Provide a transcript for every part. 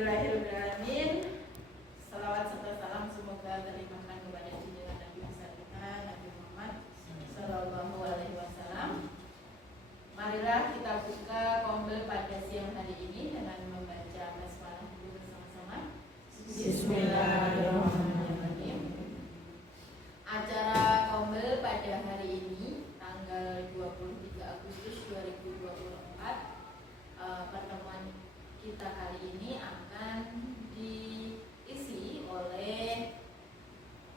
Bismillahirrahmanirrahim. Salawat serta salam semoga terlimpahkan kepada junjungan Nabi besar kita Nabi Muhammad Sallallahu Alaihi Wasallam. Marilah kita buka Qombel pada siang hari ini dengan membaca basmalah dulu bersama-sama. Bismillahirrahmanirrahim. Acara Qombel pada hari ini tanggal 23 Agustus 2024, pertemuan kita kali ini akan diisi oleh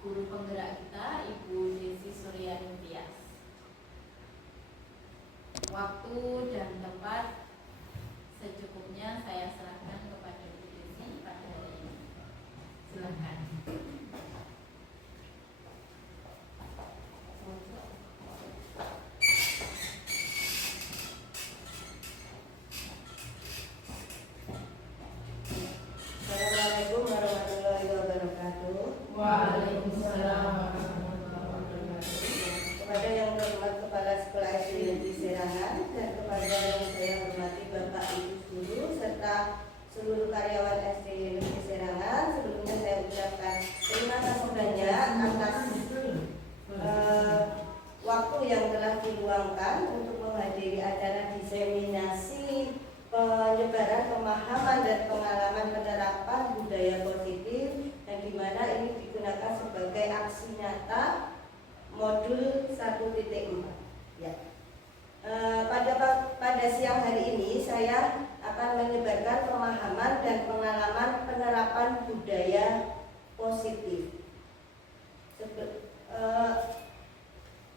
guru penggerak kita, Ibu Desi Suryani Tias. Waktu dan tempat secukupnya saya serahkan kepada Ibu Desi pada hari ini. Silakan. Assalamualaikum warahmatullahi wabarakatuh. Waalaikumsalam warahmatullahi wabarakatuh. Kepada yang terhormat Kepala Sekolah SD Negeri Serangan dan kepada yang saya hormati Bapak Ibu guru serta seluruh karyawan SD Negeri Serangan, sebelumnya saya ucapkan terima kasih banyak atas waktu yang telah diluangkan untuk menghadiri acara diseminasi penyebaran pemahaman dan pengalaman penerapan budaya positif yang dimana ini digunakan sebagai aksi nyata modul 1.4 ya. Pada siang hari ini saya akan menyebarkan pemahaman dan pengalaman penerapan budaya positif.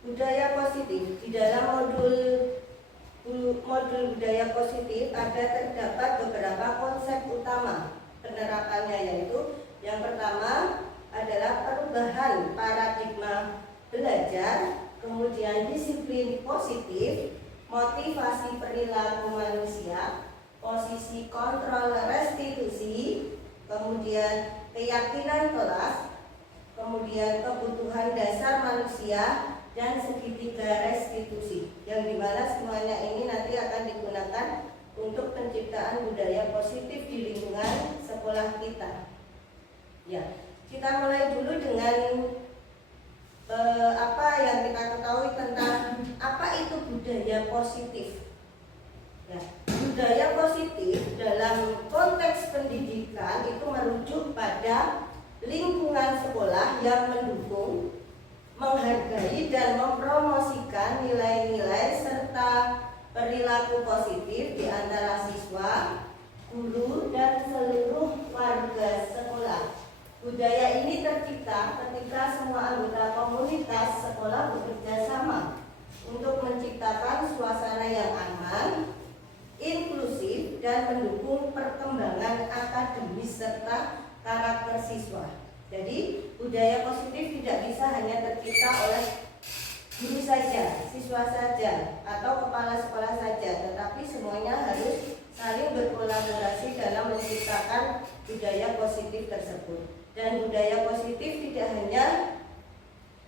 Budaya positif di dalam modul budaya positif terdapat beberapa konsep utama penerapannya, yaitu yang pertama adalah perubahan paradigma belajar, kemudian disiplin positif, motivasi perilaku manusia, posisi kontrol restitusi, kemudian keyakinan kelas, kemudian kebutuhan dasar manusia, dan segitiga restitusi, yang dimana semuanya ini nanti akan digunakan untuk penciptaan budaya positif di lingkungan sekolah kita. Ya, kita mulai dulu dengan apa yang kita ketahui tentang apa itu budaya positif. Ya, budaya positif dalam konteks pendidikan itu merujuk pada lingkungan sekolah yang mendukung, menghargai dan mempromosikan nilai-nilai serta perilaku positif di antara siswa, guru, dan seluruh warga sekolah. Budaya ini tercipta ketika semua anggota komunitas sekolah bekerja sama untuk menciptakan suasana yang aman, inklusif, dan mendukung perkembangan akademis serta karakter siswa. Jadi budaya positif tidak bisa hanya tercipta oleh guru saja, siswa saja, atau kepala sekolah saja, tetapi semuanya harus saling berkolaborasi dalam menciptakan budaya positif tersebut. Dan budaya positif tidak hanya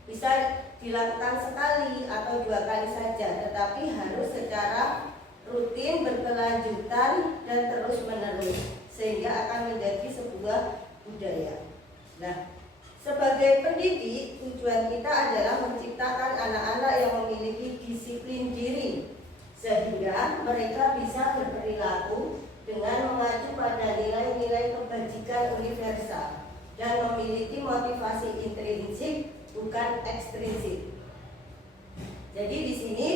bisa dilakukan sekali atau 2 kali saja, tetapi harus secara rutin, berkelanjutan, dan terus-menerus, sehingga akan menjadi sebuah budaya. Nah, sebagai pendidik, tujuan kita adalah menciptakan anak-anak yang memiliki disiplin diri, sehingga mereka bisa berperilaku dengan mengacu pada nilai-nilai kebajikan universal dan memiliki motivasi intrinsik bukan ekstrinsik. Jadi di sini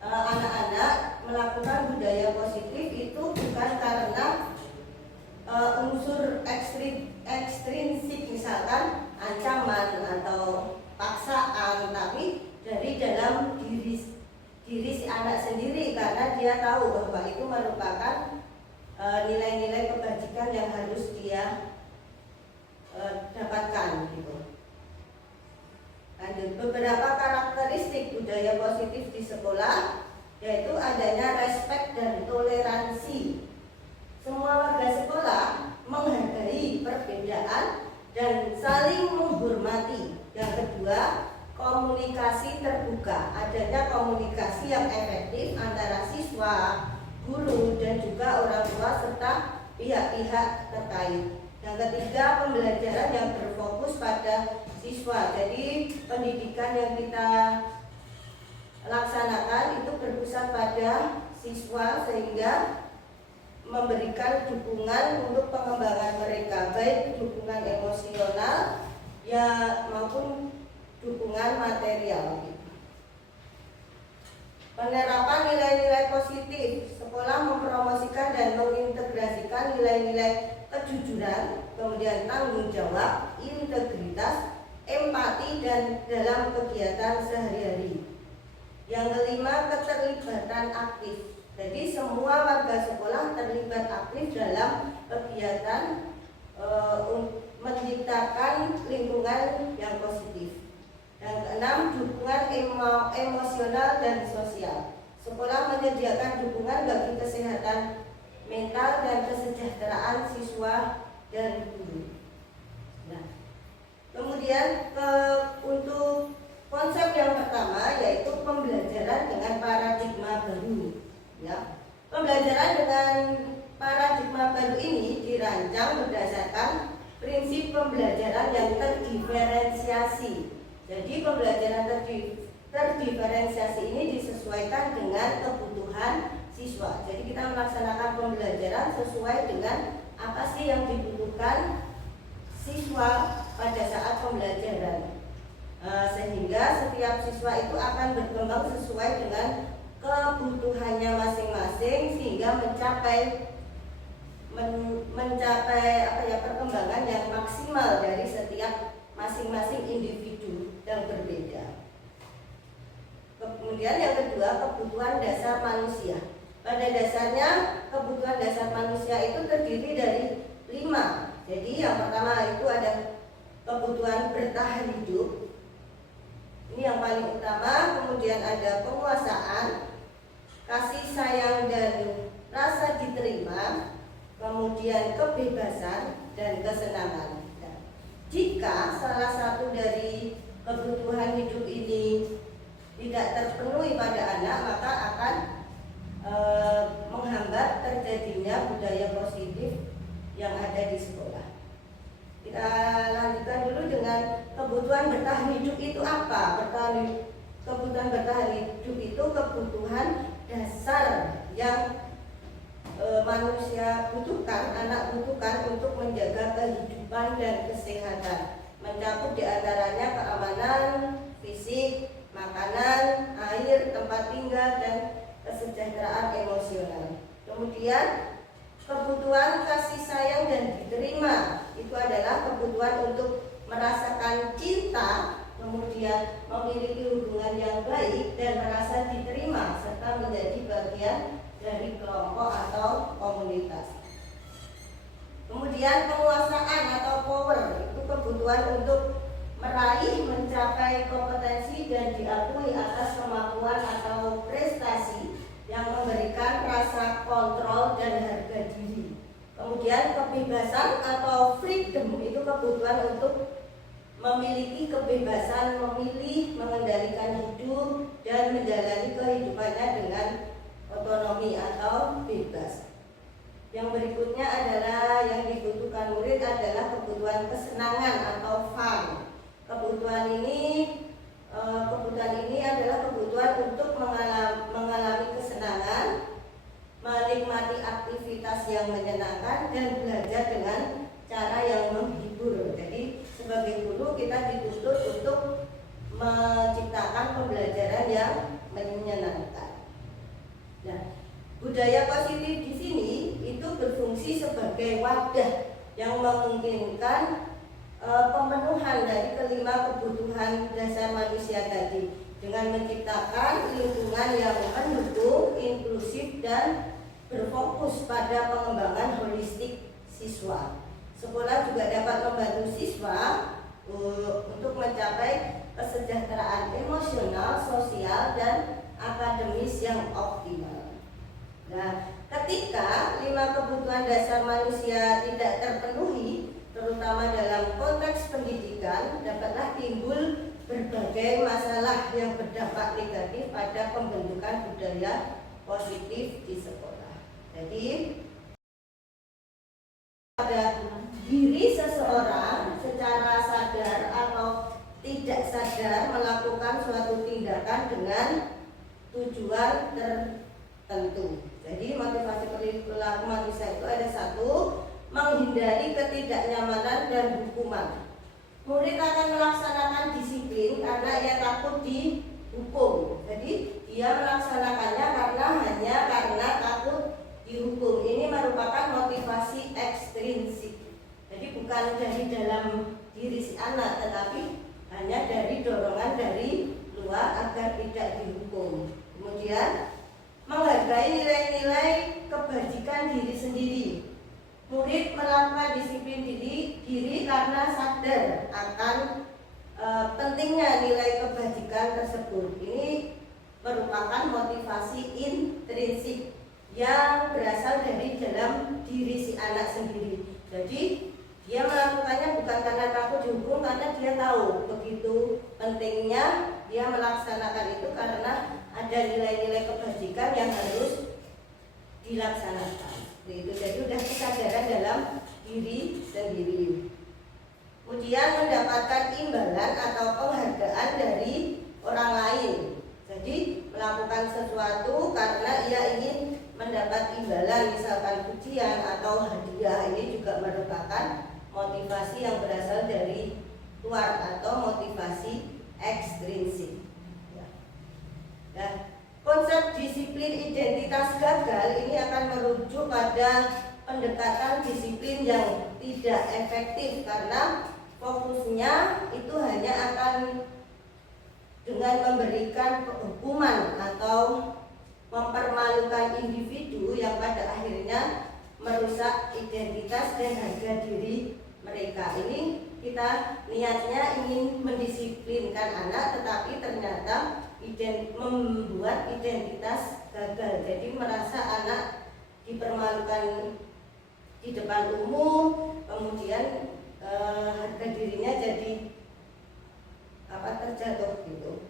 anak-anak melakukan budaya positif itu bukan karena unsur ekstrinsik, misalkan ancaman atau paksaan, tapi dari dalam diri si anak sendiri, karena dia tahu bahwa itu merupakan nilai-nilai kebajikan yang harus dia dapatkan gitu. Lanjut, beberapa karakteristik budaya positif di sekolah yaitu adanya respek dan toleransi. Semua warga sekolah menghargai perbedaan dan saling menghormati. Yang kedua, komunikasi terbuka. Adanya komunikasi yang efektif antara siswa, guru, dan juga orang tua serta pihak-pihak terkait. Yang ketiga, pembelajaran yang berfokus pada siswa. Jadi pendidikan yang kita laksanakan itu berpusat pada siswa sehingga memberikan dukungan untuk pengembangan mereka, baik dukungan emosional ya maupun dukungan material. Penerapan nilai-nilai positif. Sekolah mempromosikan dan mengintegrasikan nilai-nilai kejujuran, kemudian tanggung jawab, integritas, empati dan dalam kegiatan sehari-hari. Yang kelima, keterlibatan aktif. Jadi semua warga sekolah terlibat aktif dalam kegiatan menciptakan lingkungan yang positif. Yang keenam, dukungan emosional dan sosial. Sekolah menyediakan dukungan bagi kesehatan mental dan kesejahteraan siswa dan guru. Nah, kemudian untuk konsep yang pertama yaitu pembelajaran dengan paradigma baru. Ya, pembelajaran dengan paradigma baru ini dirancang berdasarkan prinsip pembelajaran yang terdiferensiasi. Jadi pembelajaran terdiferensiasi ini disesuaikan dengan kebutuhan siswa. Jadi kita melaksanakan pembelajaran sesuai dengan apa sih yang dibutuhkan siswa pada saat pembelajaran. Sehingga setiap siswa itu akan berkembang sesuai dengan kebutuhannya masing-masing sehingga mencapai perkembangan yang maksimal dari setiap masing-masing individu yang berbeda. Kemudian yang kedua, kebutuhan dasar manusia. Pada dasarnya kebutuhan dasar manusia itu terdiri dari 5. Jadi yang pertama itu ada kebutuhan bertahan hidup. Ini yang paling utama. Kemudian ada penguasaan, kasih sayang dan rasa diterima, kemudian kebebasan dan kesenangan. Jika salah satu dari kebutuhan hidup ini tidak terpenuhi pada anak, maka akan menghambat terjadinya budaya positif yang ada di sekolah. Kita lanjutkan dulu dengan kebutuhan bertahan hidup itu apa? Kebutuhan bertahan hidup itu kebutuhan dasar yang manusia butuhkan, anak butuhkan untuk menjaga kehidupan dan kesehatan. Mencakup diantaranya keamanan fisik, makanan, air, tempat tinggal, dan kesejahteraan emosional. Kemudian kebutuhan kasih sayang dan diterima itu adalah kebutuhan untuk merasakan cinta, kemudian memiliki hubungan yang baik dan merasa diterima serta menjadi bagian dari kelompok atau komunitas. Kemudian penguasaan atau power itu kebutuhan untuk meraih, mencapai kompetensi dan diakui atas kemampuan atau prestasi yang memberikan rasa kontrol dan harga diri. Kemudian kebebasan atau freedom itu kebutuhan untuk memiliki kebebasan memilih, mengendalikan hidup dan menjalani kehidupannya dengan otonomi atau bebas. Yang berikutnya adalah yang dibutuhkan murid adalah kebutuhan kesenangan atau fun. Kebutuhan ini adalah kebutuhan untuk mengalami kesenangan, menikmati aktivitas yang menyenangkan dan belajar dengan cara yang menghibur. Jadi sebagai guru kita dituntut untuk menciptakan pembelajaran yang menyenangkan. Nah, budaya positif di sini itu berfungsi sebagai wadah yang memungkinkan pemenuhan dari kelima kebutuhan dasar manusia tadi dengan menciptakan lingkungan yang mendukung, inklusif dan berfokus pada pengembangan holistik siswa. Sekolah juga dapat membantu siswa untuk mencapai kesejahteraan emosional, sosial dan akademis yang optimal. Nah, ketika 5 kebutuhan dasar manusia tidak terpenuhi, terutama dalam konteks pendidikan, dapatlah timbul berbagai masalah yang berdampak negatif pada pembentukan budaya positif di sekolah. Jadi pada diri seseorang secara sadar atau tidak sadar melakukan suatu tindakan dengan tujuan tertentu. Jadi motivasi perilaku manusia itu ada satu, menghindari ketidaknyamanan dan hukuman. Murid akan melaksanakan disiplin karena ia takut dihukum. Jadi dia melaksanakannya hanya karena takut dihukum. Ini merupakan motivasi ekstrinsik. Jadi bukan dari dalam diri si anak, tetapi hanya dari dorongan dari luar agar tidak dihukum. Kemudian menghargai nilai-nilai kebajikan diri sendiri. Murid melakukan disiplin diri karena sadar akan pentingnya nilai kebajikan tersebut. Ini merupakan motivasi intrinsik yang berasal dari dalam diri si anak sendiri. Jadi dia melakukannya bukan karena takut dihukum, karena dia tahu begitu pentingnya dia melaksanakan itu karena ada nilai-nilai kebajikan yang harus dilaksanakan. Itu jadi sudah kesadaran dalam diri sendiri. Kemudian mendapatkan imbalan atau penghargaan dari orang lain. Jadi melakukan sesuatu karena ia ingin mendapat imbalan, misalkan pujian atau hadiah. Ini juga merupakan motivasi yang berasal dari luar atau motivasi ekstrinsik. Nah, konsep disiplin identitas gagal ini akan merujuk pada pendekatan disiplin yang tidak efektif karena fokusnya itu hanya akan dengan memberikan hukuman atau mempermalukan individu yang pada akhirnya merusak identitas dan harga diri mereka. Ini kita niatnya ingin mendisiplinkan anak, tetapi ternyata membuat identitas gagal. Jadi merasa anak dipermalukan di depan umum, kemudian harga dirinya jadi terjatuh gitu.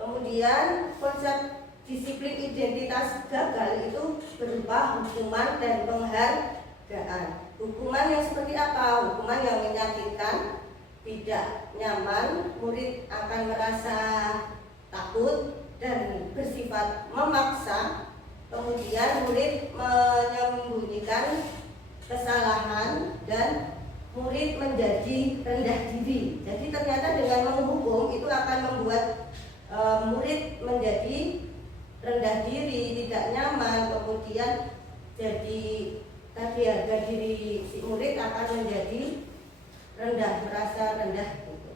Kemudian konsep disiplin identitas gagal itu berupa hukuman dan penghargaan. Hukuman yang seperti apa? Hukuman yang menyakitkan, tidak nyaman, murid akan merasa takut dan bersifat memaksa. Kemudian murid menyembunyikan kesalahan dan murid menjadi rendah diri. Jadi ternyata dengan menghukum itu akan membuat murid menjadi rendah diri, tidak nyaman, kemudian jadi tadi harga diri si murid akan menjadi rendah, merasa rendah gitu.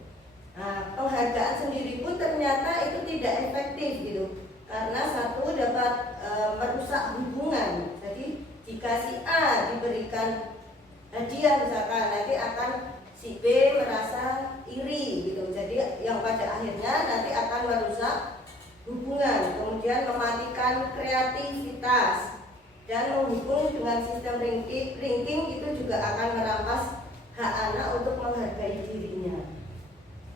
Nah, penghargaan sendiri pun ternyata itu tidak efektif gitu, karena satu dapat merusak hubungan. Jadi jika si A diberikan hadiah misalkan, nanti akan si B merasa iri gitu. Jadi yang pada akhirnya nanti akan merusak hubungan, kemudian mematikan kreativitas dan menghukum dengan sistem ranking itu juga akan merampas hak anak untuk menghargai dirinya.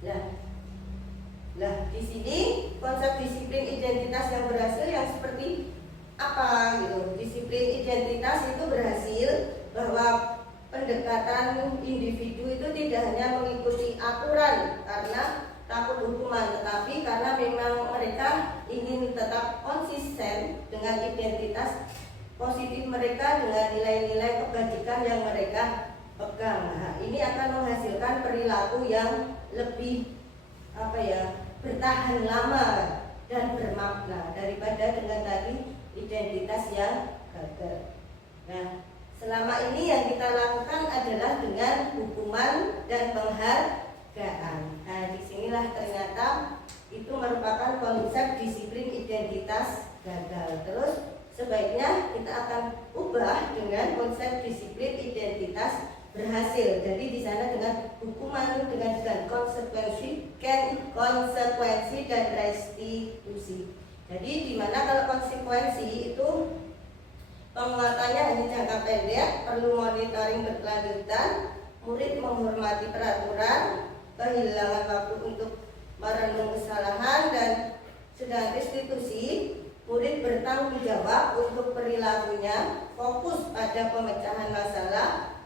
Nah, di sini konsep disiplin identitas yang berhasil yang seperti apa gitu. Disiplin identitas itu berhasil bahwa pendekatan individu itu tidak hanya mengikuti aturan karena takut hukuman, tetapi karena memang mereka ingin tetap konsisten dengan identitas positif mereka, dengan nilai-nilai kebajikan yang mereka pegang. Nah, ini akan menghasilkan perilaku yang lebih bertahan lama dan bermakna daripada dengan tadi identitas yang gagal. Nah, selama ini yang kita lakukan adalah dengan hukuman dan penghargaan. Nah, disinilah ternyata itu merupakan konsep disiplin identitas gagal. Terus sebaiknya kita akan ubah dengan konsep disiplin identitas berhasil. Jadi di sana dengan hukuman, dengan konsekuensi dan restitusi. Jadi di mana kalau konsekuensi itu penguatannya hanya jangka pendek, perlu monitoring berkelanjutan, murid menghormati peraturan, kehilangan waktu untuk merenung kesalahan, dan sedang restitusi, murid bertanggung jawab untuk perilakunya, fokus pada pemecahan masalah,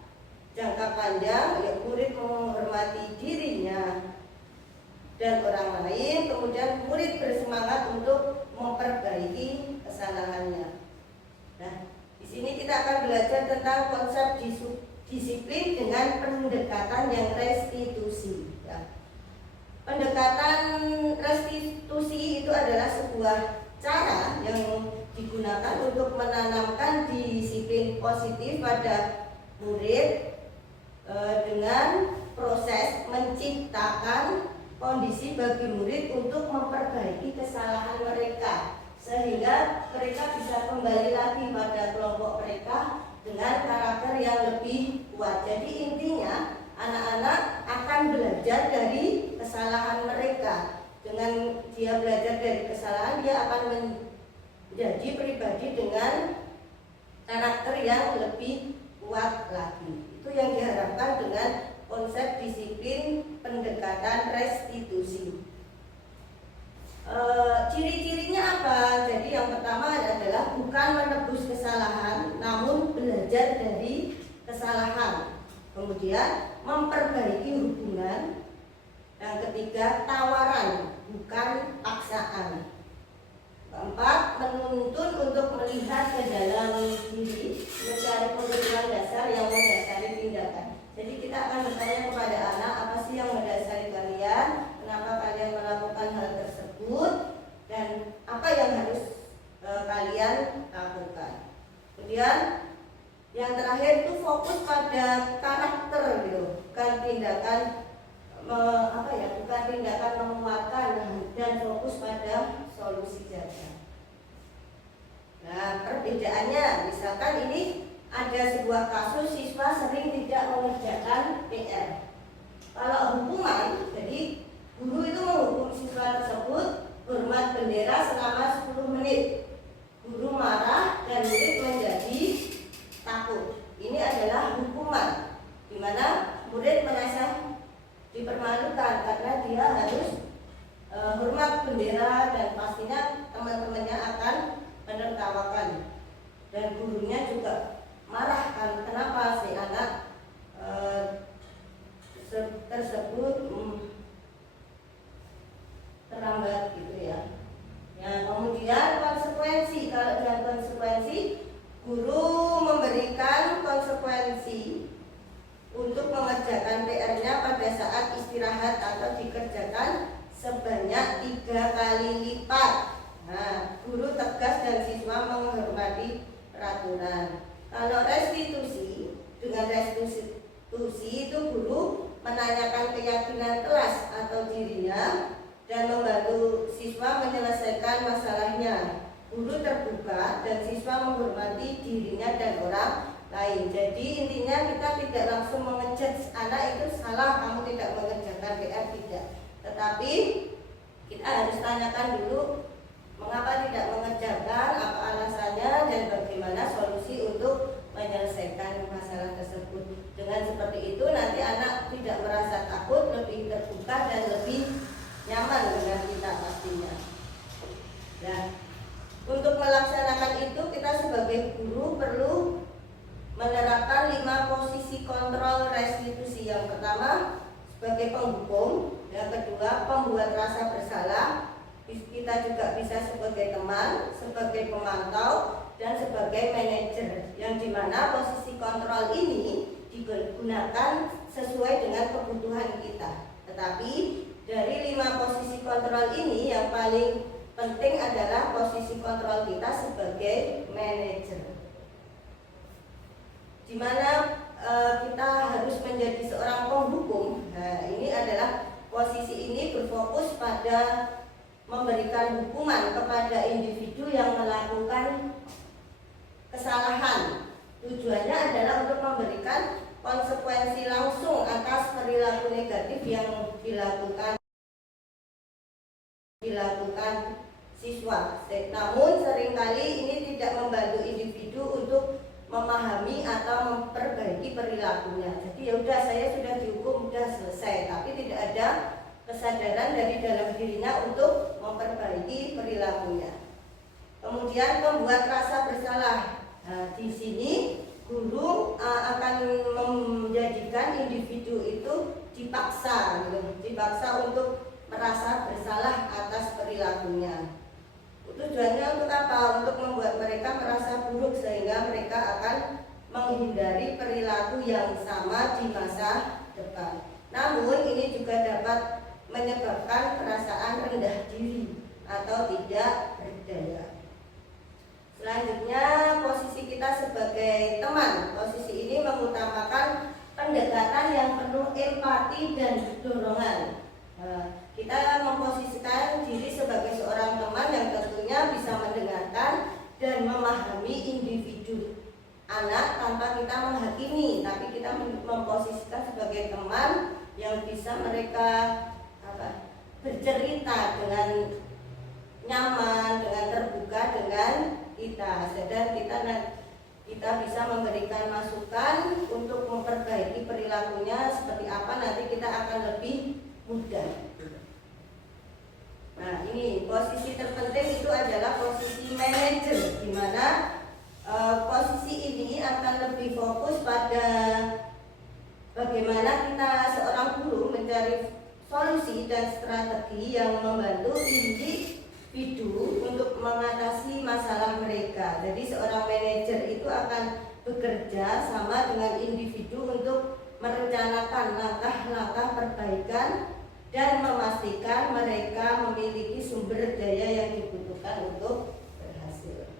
jangka panjang, ya murid menghormati dirinya dan orang lain, kemudian murid bersemangat untuk memperbaiki kesalahannya. Nah, di sini kita akan belajar tentang konsep disiplin dengan pendekatan yang restitusi. Ya. Pendekatan restitusi itu adalah sebuah cara yang digunakan untuk menanamkan disiplin positif pada murid dengan proses menciptakan kondisi bagi murid untuk memperbaiki kesalahan mereka, sehingga mereka bisa kembali lagi pada kelompok mereka dengan karakter yang lebih kuat. Jadi intinya anak-anak akan belajar dari kesalahan mereka. Dengan dia belajar dari kesalahan, dia akan menjadi pribadi dengan karakter yang lebih kuat lagi. Itu yang diharapkan dengan konsep disiplin pendekatan restitusi. Ciri-cirinya apa? Jadi yang pertama adalah bukan menebus kesalahan, namun belajar dari kesalahan. Kemudian memperbaiki hubungan. Yang ketiga, tawaran, bukan paksaan. Keempat, menuntun untuk melihat ke dalam diri, mencari kebutuhan dasar yang mendasari tindakan. Jadi kita akan bertanya kepada anak, apa sih yang mendasari kalian? Kenapa kalian melakukan hal tersebut? Dan apa yang harus kalian lakukan? Kemudian yang terakhir itu fokus pada karakter, gitu. Bukan tindakan bukan tindakan menguatkan, dan fokus pada solusi saja. Nah, perbedaannya, misalkan ini ada sebuah kasus siswa sering tidak mengerjakan PR. Kalau hukuman, jadi guru itu menghukum siswa tersebut hormat bendera selama 10 menit. Guru marah dan murid menjadi takut. Ini adalah hukuman, di mana murid merasa dipermalukan karena dia harus hormat bendera, dan pastinya teman-temannya akan menertawakan, dan gurunya juga marah kan kenapa si anak tersebut terlambat gitu ya. Ya, kemudian konsekuensi. Kalau dengan konsekuensi, guru memberikan konsekuensi untuk mengerjakan PR-nya pada saat istirahat atau dikerjakan sebanyak 3 kali lipat. Nah, guru tegas dan siswa menghormati peraturan. Kalau restitusi, dengan restitusi itu guru menanyakan keyakinan kelas atau dirinya dan membantu siswa menyelesaikan masalahnya. Guru terbuka dan siswa menghormati dirinya dan orang lain. Jadi intinya kita tidak langsung mengejudge anak itu salah, kamu tidak mengerjakan PR, tidak. Tetapi kita harus tanyakan dulu mengapa tidak mengerjakan, apa alasannya, dan bagaimana solusi untuk menyelesaikan masalah tersebut. Dengan seperti itu nanti anak tidak merasa takut, lebih terbuka dan lebih nyaman dengan kita pastinya. Nah, untuk melaksanakan itu kita sebagai guru perlu menerapkan 5 posisi kontrol restitusi. Yang pertama sebagai penghukum, yang kedua pembuat rasa bersalah, kita juga bisa sebagai teman, sebagai pemantau, dan sebagai manajer, yang dimana posisi kontrol ini digunakan sesuai dengan kebutuhan kita. Tetapi dari 5 posisi kontrol ini yang paling penting adalah posisi kontrol kita sebagai manajer, dimana kita harus menjadi seorang penghukum. Nah, ini adalah posisi ini berfokus pada memberikan hukuman kepada individu yang melakukan kesalahan. Tujuannya adalah untuk memberikan konsekuensi langsung atas perilaku negatif yang dilakukan siswa. Namun seringkali ini tidak membantu individu untuk memahami atau memperbaiki perilakunya. Jadi ya udah, saya sudah dihukum, sudah selesai, tapi tidak ada kesadaran dari dalam dirinya untuk memperbaiki perilakunya. Kemudian membuat rasa bersalah. Nah, di sini guru akan menjadikan individu itu dipaksa gitu, dipaksa untuk merasa bersalah atas perilakunya. Tujuannya untuk apa? Untuk membuat mereka merasa buruk sehingga mereka akan menghindari perilaku yang sama di masa depan. Namun ini juga dapat menyebabkan perasaan rendah diri atau tidak berdaya. Selanjutnya, posisi kita sebagai teman. Posisi ini mengutamakan pendekatan yang penuh empati dan dorongan. Kita memposisikan diri sebagai seorang teman yang tentunya bisa mendengarkan dan memahami individu anak tanpa kita menghakimi, tapi kita memposisikan sebagai teman yang bisa mereka bercerita dengan nyaman, dengan terbuka dengan kita, dan kita bisa memberikan masukan untuk memperbaiki perilakunya seperti apa, nanti kita akan lebih mudah. Nah, ini posisi terpenting itu adalah posisi manajer, di mana posisi ini akan lebih fokus pada bagaimana kita seorang guru mencari solusi dan strategi yang membantu individu untuk mengatasi masalah mereka. Jadi seorang manajer itu akan bekerja sama dengan individu untuk merencanakan langkah-langkah perbaikan dan memastikan mereka memiliki sumber daya yang dibutuhkan untuk berhasil.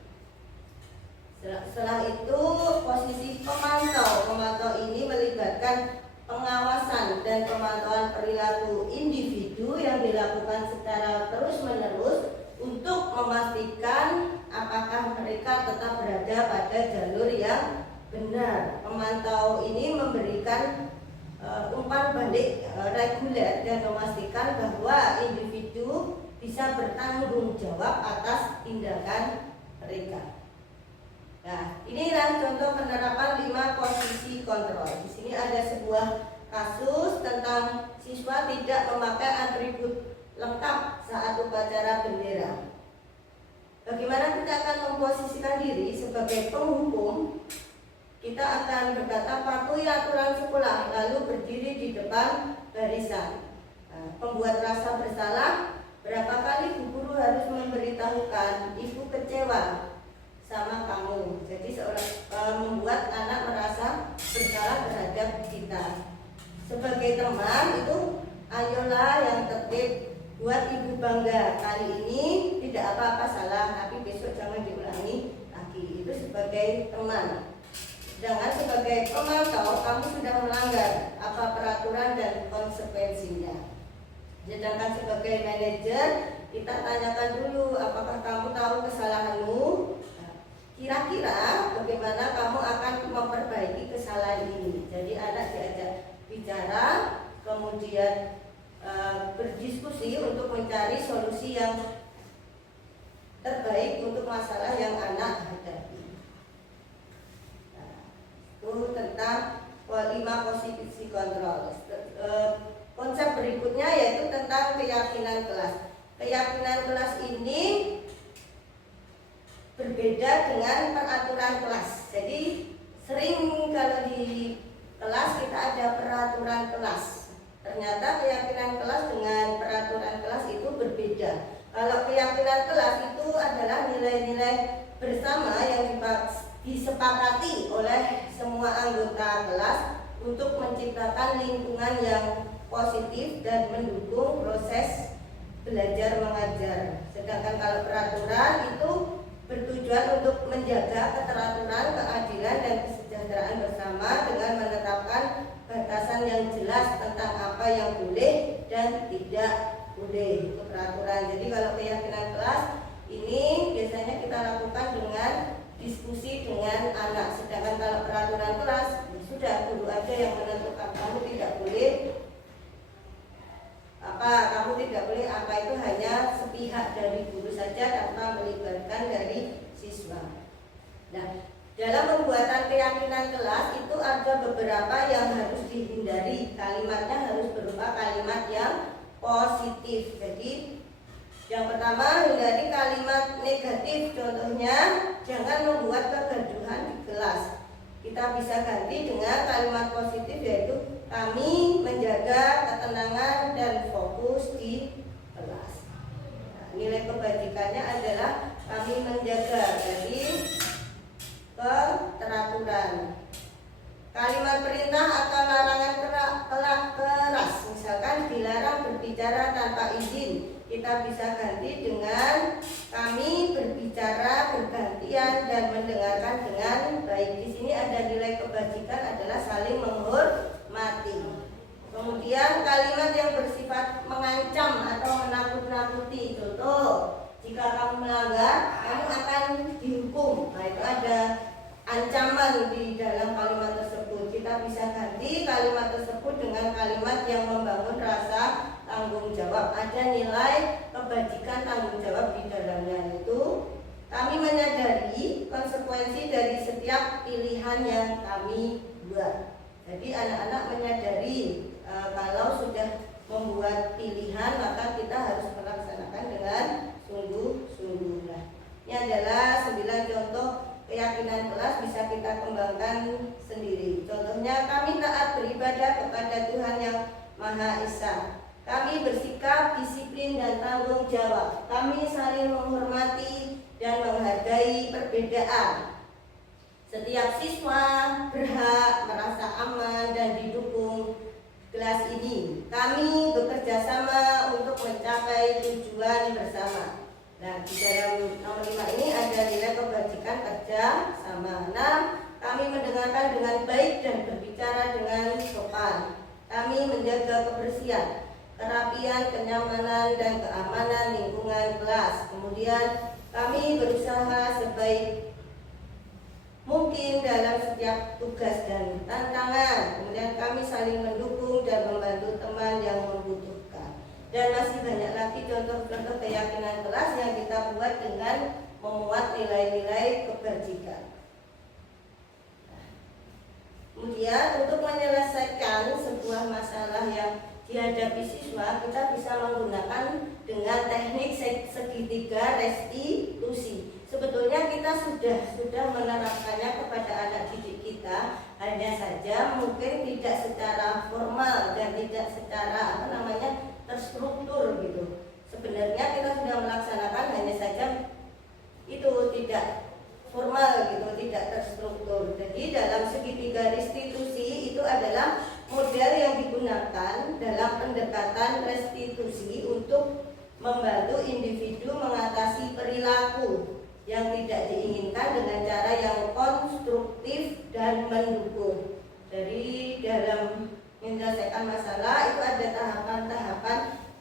Setelah itu, posisi pemantau ini melibatkan pengawasan dan pemantauan perilaku individu yang dilakukan secara terus-menerus untuk memastikan apakah mereka tetap berada pada jalur yang benar. Pemantau ini memberikan umpan balik reguler dan memastikan bahwa individu bisa bertanggung jawab atas tindakan mereka. Nah, inilah contoh penerapan 5 posisi kontrol. Di sini ada sebuah kasus tentang siswa tidak memakai atribut lengkap saat upacara bendera. Bagaimana kita akan memposisikan diri sebagai penghukum? Kita akan berkata, patuhi aturan sekolah, lalu berdiri di depan barisan. Pembuat rasa bersalah, berapa kali bu guru harus memberitahukan ibu kecewa sama kamu. Jadi membuat anak merasa bersalah terhadap kita. Sebagai teman itu, ayolah yang tertib, buat ibu bangga. Kali ini tidak apa-apa salah, tapi besok jangan diulangi lagi. Itu sebagai teman. Sedangkan sebagai pemantau, kamu sudah melanggar apa peraturan dan konsekuensinya. Sedangkan sebagai manajer, kita tanyakan dulu apakah kamu tahu kesalahanmu. Kira-kira bagaimana kamu akan memperbaiki kesalahan ini. Jadi anak diajak bicara, kemudian berdiskusi untuk mencari solusi yang terbaik untuk masalah yang anak hadapi. Itu tentang 5 posisi kontrol. Konsep berikutnya yaitu tentang keyakinan kelas. Keyakinan kelas ini berbeda dengan peraturan kelas. Jadi sering kalau di kelas kita ada peraturan kelas. Ternyata keyakinan kelas dengan peraturan kelas itu berbeda. Kalau keyakinan kelas itu adalah nilai-nilai bersama yang disepakati oleh semua anggota kelas untuk menciptakan lingkungan yang positif dan mendukung proses belajar mengajar. Sedangkan kalau peraturan itu bertujuan untuk menjaga keteraturan, keadilan, dan kesejahteraan bersama dengan menetapkan batasan yang jelas tentang apa yang boleh dan tidak boleh. Itu peraturan. Jadi kalau keyakinan kelas ini biasanya kita lakukan dengan diskusi dengan anak. Sedangkan kalau peraturan kelas ya sudah guru aja yang menentukan kamu tidak boleh apa itu hanya sepihak dari guru saja tanpa melibatkan dari siswa. Nah, dalam pembuatan keyakinan kelas itu ada beberapa yang harus dihindari. Kalimatnya harus berupa kalimat yang positif. Jadi yang pertama, hindari kalimat negatif. Contohnya, jangan membuat kegaduhan di kelas. Kita bisa ganti dengan kalimat positif, yaitu kami menjaga ketenangan dan fokus di kelas. Nah, nilai kebajikannya adalah kami menjaga dari keteraturan. Kalimat perintah atau larangan keras, misalkan dilarang berbicara tanpa izin, kita bisa ganti dengan kami berbicara bergantian dan mendengarkan dengan baik. Di sini ada nilai kebajikan adalah saling menghormati. Kemudian kalimat yang bersifat mengancam atau menakut-nakuti, contoh, jika kamu melanggar, kamu akan dihukum. Nah, itu ada ancaman di dalam kalimat tersebut. Kita bisa ganti kalimat tersebut dengan kalimat yang membangun rasa tanggung jawab. Ada nilai kebajikan tanggung jawab di dalamnya, yaitu kami menyadari konsekuensi dari setiap pilihan yang kami buat. Jadi anak-anak menyadari kalau sudah membuat pilihan maka kita harus melaksanakan dengan sungguh-sungguh. Nah, ini adalah 9 contoh keyakinan kelas, bisa kita kembangkan sendiri. Contohnya, kami taat beribadah kepada Tuhan yang Maha Esa. Kami bersikap disiplin dan tanggung jawab. Kami saling menghormati dan menghargai perbedaan. Setiap siswa berhak merasa aman dan didukung kelas ini. Kami bekerja sama untuk mencapai tujuan bersama. Nah, di dalam nomor 5 ini ada nilai kebajikan kerja sama. 6. Kami mendengarkan dengan baik dan berbicara dengan sopan. Kami menjaga kebersihan, kerapian, kenyamanan, dan keamanan lingkungan kelas. Kemudian kami berusaha sebaik mungkin dalam setiap tugas dan tantangan. Kemudian kami saling mendukung dan membantu teman yang membutuhkan. Dan masih banyak lagi contoh-contoh keyakinan kelas yang kita buat dengan memuat nilai-nilai kebajikan. Kemudian untuk menyelesaikan sebuah masalah yang dihadapi siswa, kita bisa menggunakan dengan teknik segitiga restitusi. Sebetulnya kita sudah menerapkannya kepada anak didik kita, hanya saja mungkin tidak secara formal dan tidak secara terstruktur gitu. Sebenarnya kita sudah melaksanakan, hanya saja itu tidak formal gitu, tidak terstruktur. Jadi dalam segitiga restitusi itu adalah model yang digunakan dalam pendekatan restitusi untuk membantu individu mengatasi perilaku yang tidak diinginkan dengan cara yang konstruktif dan mendukung. Dari dalam menyelesaikan masalah itu ada tahapan-tahapan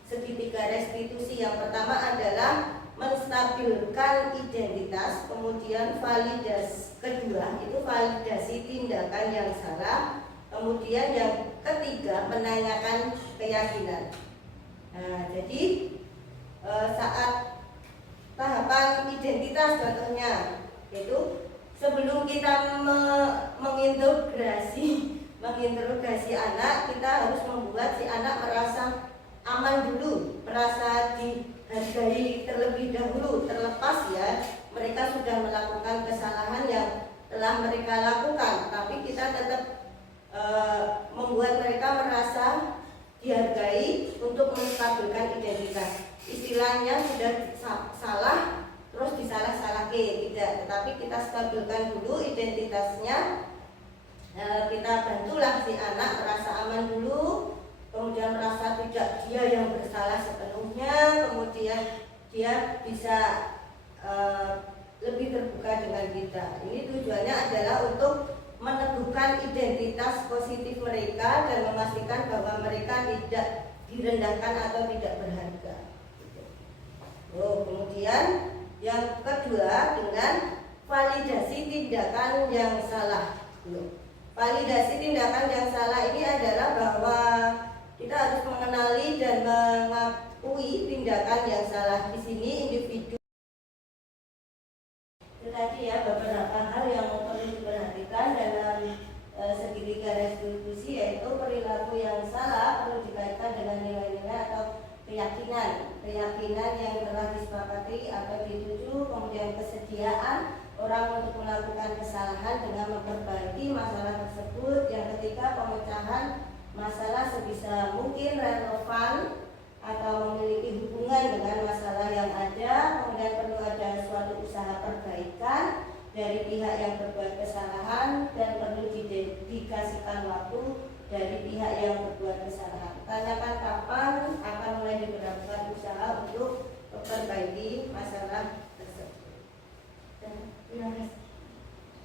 segitiga restitusi. Yang pertama adalah menstabilkan identitas, kemudian validasi, kedua itu validasi tindakan yang salah, kemudian yang ketiga menanyakan keyakinan. Nah, jadi saat tahapan identitas contohnya, yaitu sebelum kita menginterogasi anak, kita harus membuat si anak merasa aman dulu, merasa dihargai terlebih dahulu, terlepas ya mereka sudah melakukan kesalahan yang telah mereka lakukan, tapi kita tetap membuat mereka merasa dihargai untuk menstabilkan identitas. Istilahnya sudah salah terus disalah-salahke, tidak, tetapi kita stabilkan dulu identitasnya. Kita bantulah si anak merasa aman dulu, kemudian merasa tidak dia yang bersalah sepenuhnya, kemudian dia bisa lebih terbuka dengan kita. Ini tujuannya adalah untuk meneguhkan identitas positif mereka dan memastikan bahwa mereka tidak direndahkan atau tidak berharga. Kemudian yang kedua dengan validasi tindakan yang salah. Validasi tindakan yang salah ini adalah bahwa kita harus mengenali dan mengakui tindakan yang salah. Di sini individu itu tadi ya beberapa hal yang perlu diperhatikan dalam segitiga restitusi, yaitu perilaku yang salah perlu dikaitkan dengan nilai-nilai atau keyakinan yang telah disepakati atau dituju, kemudian kesediaan orang untuk melakukan kesalahan dengan memperbaiki masalah tersebut. Yang ketiga, pemecahan masalah sebisa mungkin relevan atau memiliki hubungan dengan masalah yang ada. Kemudian perlu ada suatu usaha perbaikan dari pihak yang berbuat kesalahan dan perlu dikasihkan waktu dari pihak yang berbuat kesalahan. Tanyakan kapan akan mulai diberlakukan usaha untuk memperbaiki masalah tersebut.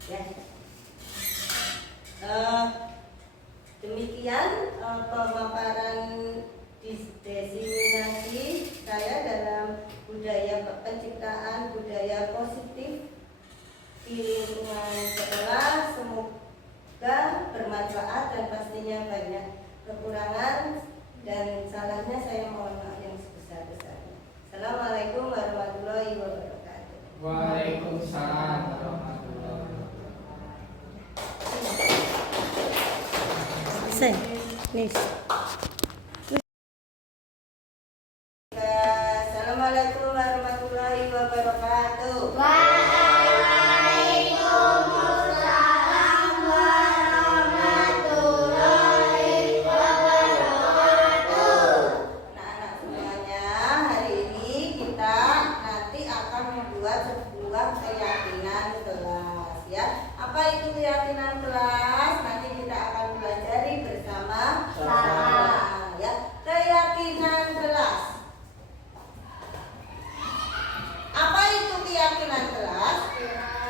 Ya. Demikian pemaparan diseminasi saya dalam penciptaan budaya positif di lingkungan sekolah. Semoga bermanfaat dan pastinya banyak kekurangan dan salahnya saya mohon maaf yang sebesar-besarnya. Assalamualaikum warahmatullahi wabarakatuh. Waalaikumsalam warahmatullahi wabarakatuh. Assalamualaikum warahmatullahi wabarakatuh. Waalaikumsalam warahmatullahi wabarakatuh. Anak-anak semuanya, hari ini kita nanti akan membuat sebuah keyakinan kelas, ya. Apa itu keyakinan kelas? Nanti kita akan pelajari bersama-sama, ya. Keyakinan kelas. Apa itu keyakinan kelas?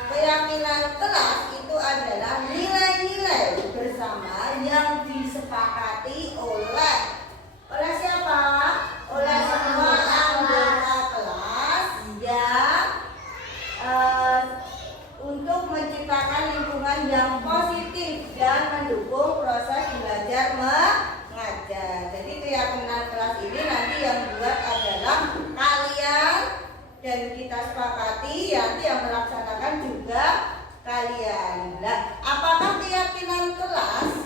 Keyakinan kelas itu adalah nilai-nilai bersama yang disepakati oleh siapa? Oleh semua anggota kelas yang untuk menciptakan lingkungan yang positif dan mendukung proses belajar mengajar. Jadi keyakinan kelas ini nanti yang buat adalah kalian. Dan kita sepakati nanti yang melaksanakan juga kalian. Nah, apakah keyakinan kelas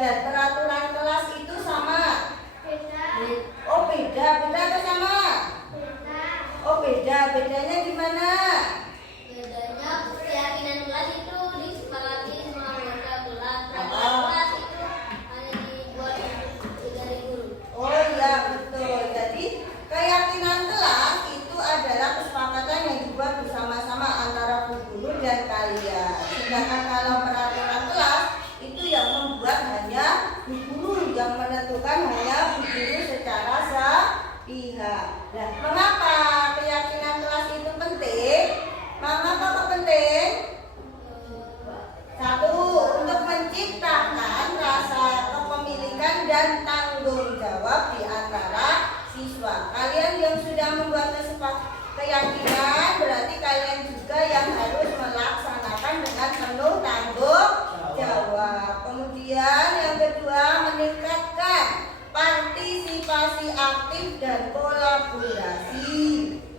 dan peraturan kelas itu sama? Beda. Oh beda, beda atau sama? Beda. Oh beda, bedanya gimana? Bedanya keyakinan kelas itu disepakati semua anggota kelas. Peraturan Oh. kelas itu hanya dibuat dari guru. Oh iya betul. Jadi keyakinan kelas itu adalah kesepakatan yang dibuat bersama-sama antara bu guru dan kalian. Sedangkan kalau peraturan kelas itu yang membuat hanya bu guru, yang menentukan hanya bu guru secara sepihak. Nah, mengapa keyakinan kelas itu penting? Mengapa kok penting? Satu, untuk menciptakan rasa kepemilikan dan tanggung jawab di antara siswa. Kalian yang sudah membuat keyakinan berarti kalian juga yang harus melaksanakan dengan penuh tanggung jawab. Kemudian yang kedua, meningkatkan partisipasi aktif dan kolaborasi.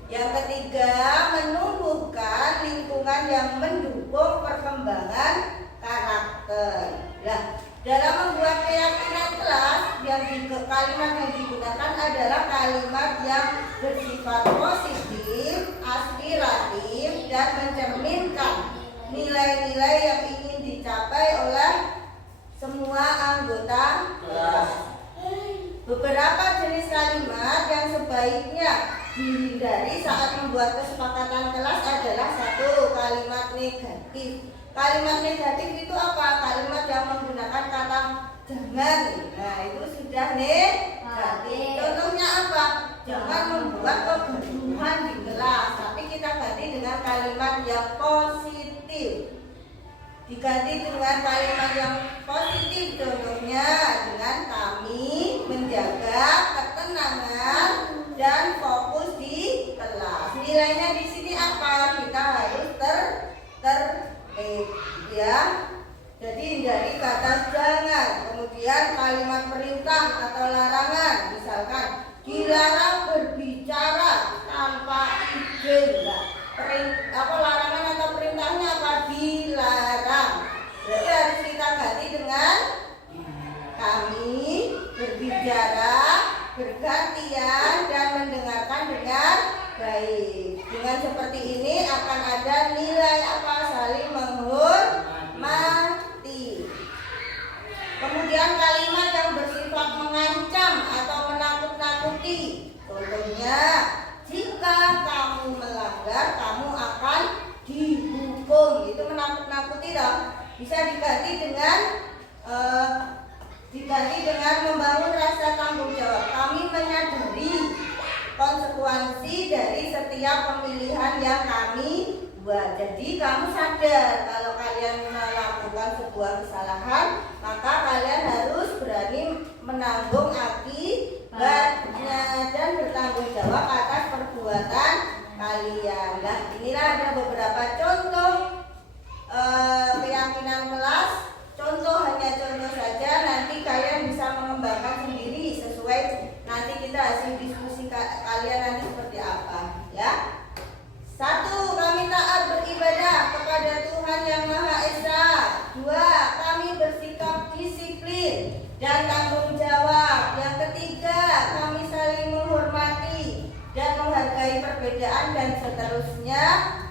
Yang ketiga, menumbuhkan lingkungan yang mendukung perkembangan karakter. Nah, dalam membuat keyakinan kelas, kalimat yang digunakan adalah kalimat yang bersifat positif, aspiratif, dan mencerminkan nilai-nilai yang ingin dicapai oleh semua anggota kelas. Beberapa jenis kalimat yang sebaiknya dihindari saat membuat kesepakatan kelas adalah satu, kalimat negatif. Kalimat negatif itu apa? Kalimat yang menggunakan kata jangan. Nah, itu sudah negatif. Contohnya apa? Jangan membuat kegaduhan di kelas. Tapi kita ganti dengan kalimat yang positif. Diganti dengan kalimat yang positif. Contohnya dengan kami menjaga ketenangan dan fokus di kelas. Nilainya di sini apa? Kita harus tertib, ya. Jadi hindari kata jangan. Kemudian kalimat perintah atau larangan, misalkan dilarang berbicara tanpa izin. Larangan atau perintahnya apa? Dilarang. Berarti harus kita ganti dengan kami berbicara bergantian dan mendengarkan dengan baik. Dengan seperti seperti ini akan ada nilai apa? Saling menghormati. Kemudian kalimat yang bersifat mengancam atau menakut-nakuti. Contohnya, jika kamu melanggar, kamu akan dihukum. Itu menakut-nakuti dong. Bisa diganti dengan membangun rasa tanggung jawab. Kami menyadari konsekuensi dari setiap pemilihan yang kami buat. Jadi kamu sadar kalau kalian melakukan sebuah kesalahan, maka kalian harus berani menanggung akibatnya dan bertanggung jawab atas perbuatan kalian. Nah, inilah ada beberapa contoh keyakinan kelas. Hanya contoh saja, nanti kalian bisa mengembangkan sendiri sesuai nanti kita hasil diskusi kalian nanti seperti apa, ya. 1. Kami taat beribadah kepada Tuhan Yang Maha Esa. 2. Kami bersikap disiplin dan tanggung jawab. Yang ketiga, kami saling menghormati dan menghargai perbedaan, dan seterusnya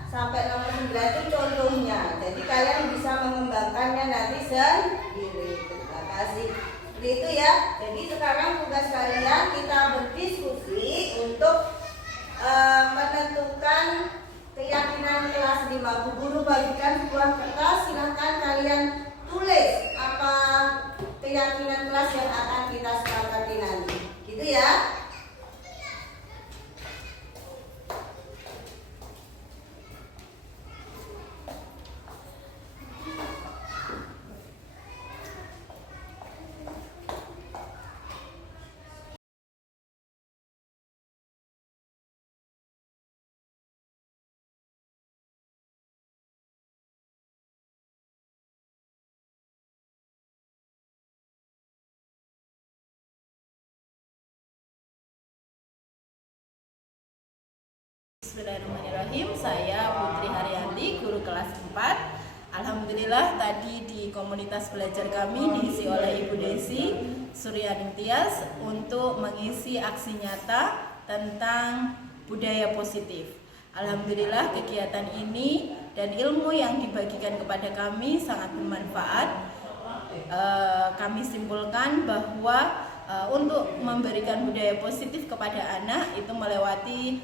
sampai nomor 9 itu contohnya. Jadi kalian bisa mengembangkannya nanti sendiri. Terima kasih. Seperti itu ya. Jadi sekarang tugas kalian kita berdiskusi untuk menentukan keyakinan kelas 5. Bu Guru bagikan sebuah kertas, silahkan kalian tulis apa keyakinan kelas yang akan kita sepakati nanti. Gitu ya. Bismillahirrahmanirrahim. Saya Putri Haryanti, guru kelas 4. Alhamdulillah tadi di komunitas belajar kami diisi oleh Ibu Desi Suryani Tias untuk mengisi aksi nyata tentang budaya positif. Alhamdulillah kegiatan ini dan ilmu yang dibagikan kepada kami sangat bermanfaat. Kami simpulkan bahwa untuk memberikan budaya positif kepada anak itu melewati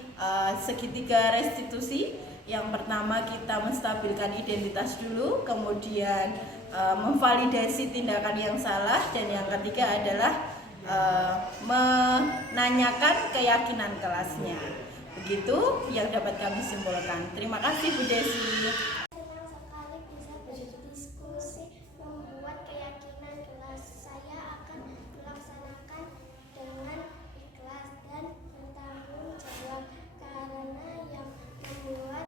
segitiga restitusi. Yang pertama kita menstabilkan identitas dulu, kemudian memvalidasi tindakan yang salah, dan yang ketiga adalah menanyakan keyakinan kelasnya. Begitu yang dapat kami simpulkan. Terima kasih Bu Desi.